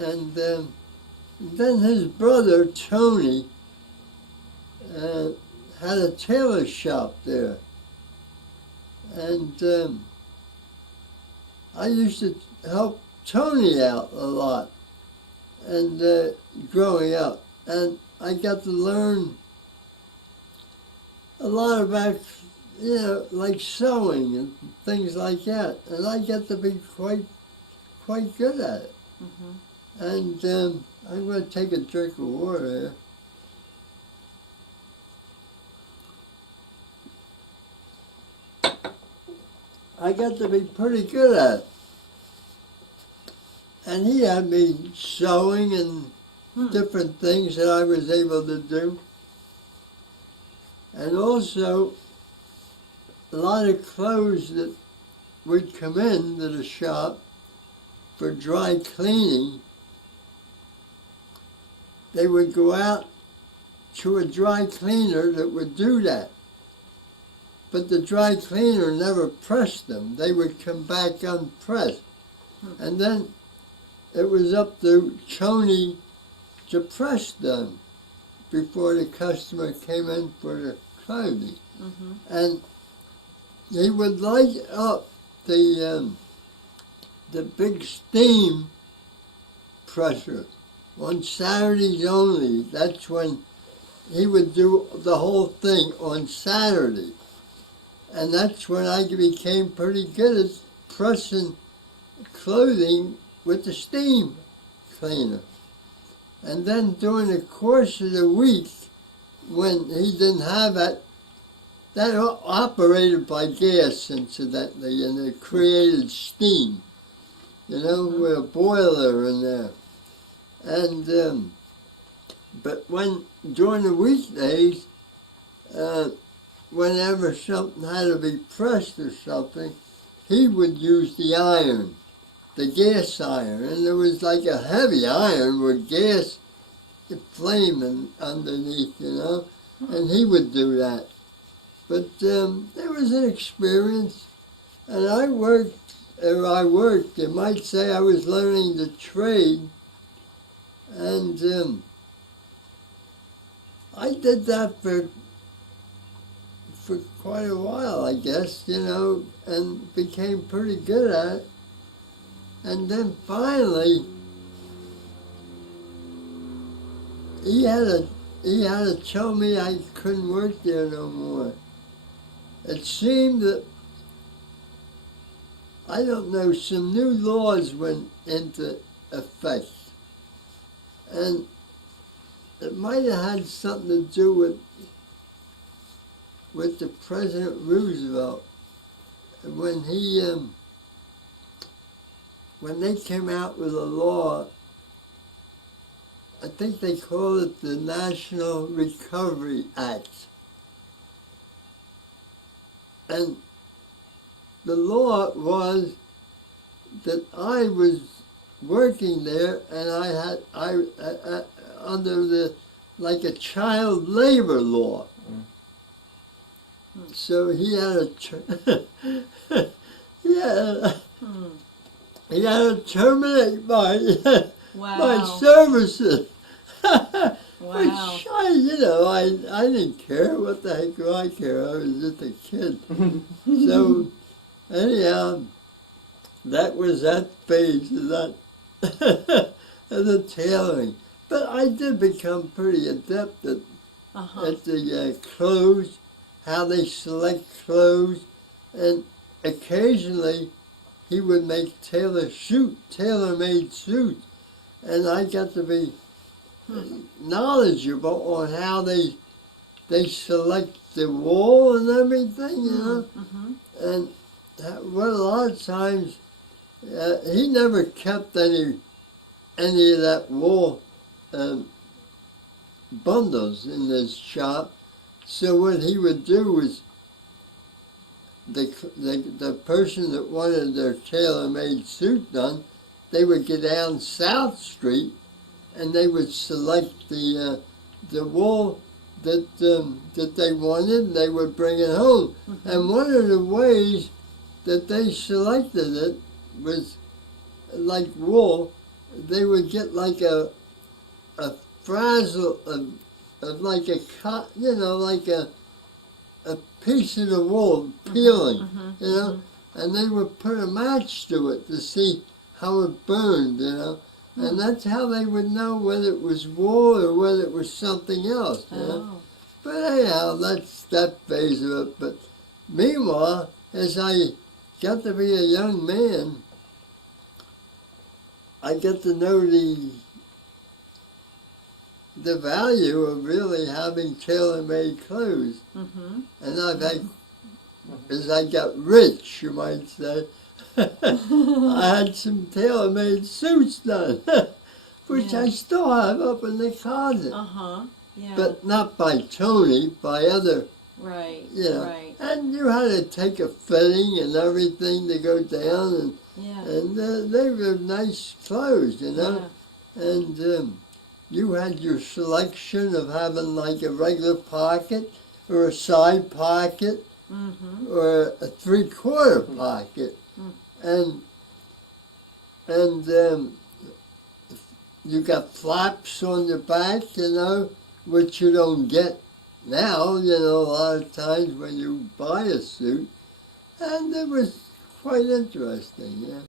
And then his brother, Tony, had a tailor shop there. And I used to help Tony out a lot and growing up. And I got to learn a lot about, like sewing and things like that. And I got to be quite good at it. Mm-hmm. And I'm going to take a drink of water here. I got to be pretty good at it. And he had me sewing and different things that I was able to do. And also, a lot of clothes that would come in to the shop for dry cleaning, they would go out to a dry cleaner that would do that. But the dry cleaner never pressed them. They would come back unpressed. And then it was up to Tony to press them before the customer came in for the clothing. Mm-hmm. And he would light up the big steam presser on Saturdays only. That's when he would do the whole thing on Saturday. And that's when I became pretty good at pressing clothing with the steam cleaner. And then during the course of the week, when he didn't have that operated by gas, incidentally, and it created steam, with a boiler in there. And, but during the weekdays, whenever something had to be pressed or something, he would use the iron, the gas iron. And there was like a heavy iron with gas flaming underneath, and he would do that. But there was an experience, and I worked, you might say I was learning the trade, and I did that for quite a while, I guess, and became pretty good at it. And then finally, he had to tell me I couldn't work there no more. It seemed that, I don't know, some new laws went into effect. And it might have had something to do with the President Roosevelt. When when they came out with a law, I think they called it the National Recovery Act. And the law was that I was working there, and I under like a child labor law. So he had he had to terminate my services. Wow. Which I didn't care. What the heck do I care? I was just a kid. So anyhow, that was that phase of that of the tailoring. But I did become pretty adept at the clothes, how they select clothes, and occasionally he would make tailor-made suits, and I got to be knowledgeable on how they select the wool and everything, And well, a lot of times he never kept any of that wool bundles in his shop. So what he would do was the person that wanted their tailor-made suit done, they would go down South Street and they would select the wool that they wanted, and they would bring it home. And one of the ways that they selected it was like wool, they would get like a frazzle of like a you know, like a piece of the wool peeling, you know, and they would put a match to it to see how it burned, you know, and that's how they would know whether it was wool or whether it was something else, you know. But anyhow, that's that phase of it. But meanwhile, as I got to be a young man, I got to know the value of really having tailor-made clothes. And I've had, as I got rich, you might say, I had some tailor-made suits done, which I still have up in the closet. Yeah. But not by Tony, by other, Right. you know. Right. And you had to take a fitting and everything to go down, and Yeah. and they were nice clothes, you know. Yeah. And you had your selection of having like a regular pocket or a side pocket or a three-quarter pocket, and you got flaps on the back, you know, which you don't get now, you know, a lot of times when you buy a suit, and it was quite interesting, yeah.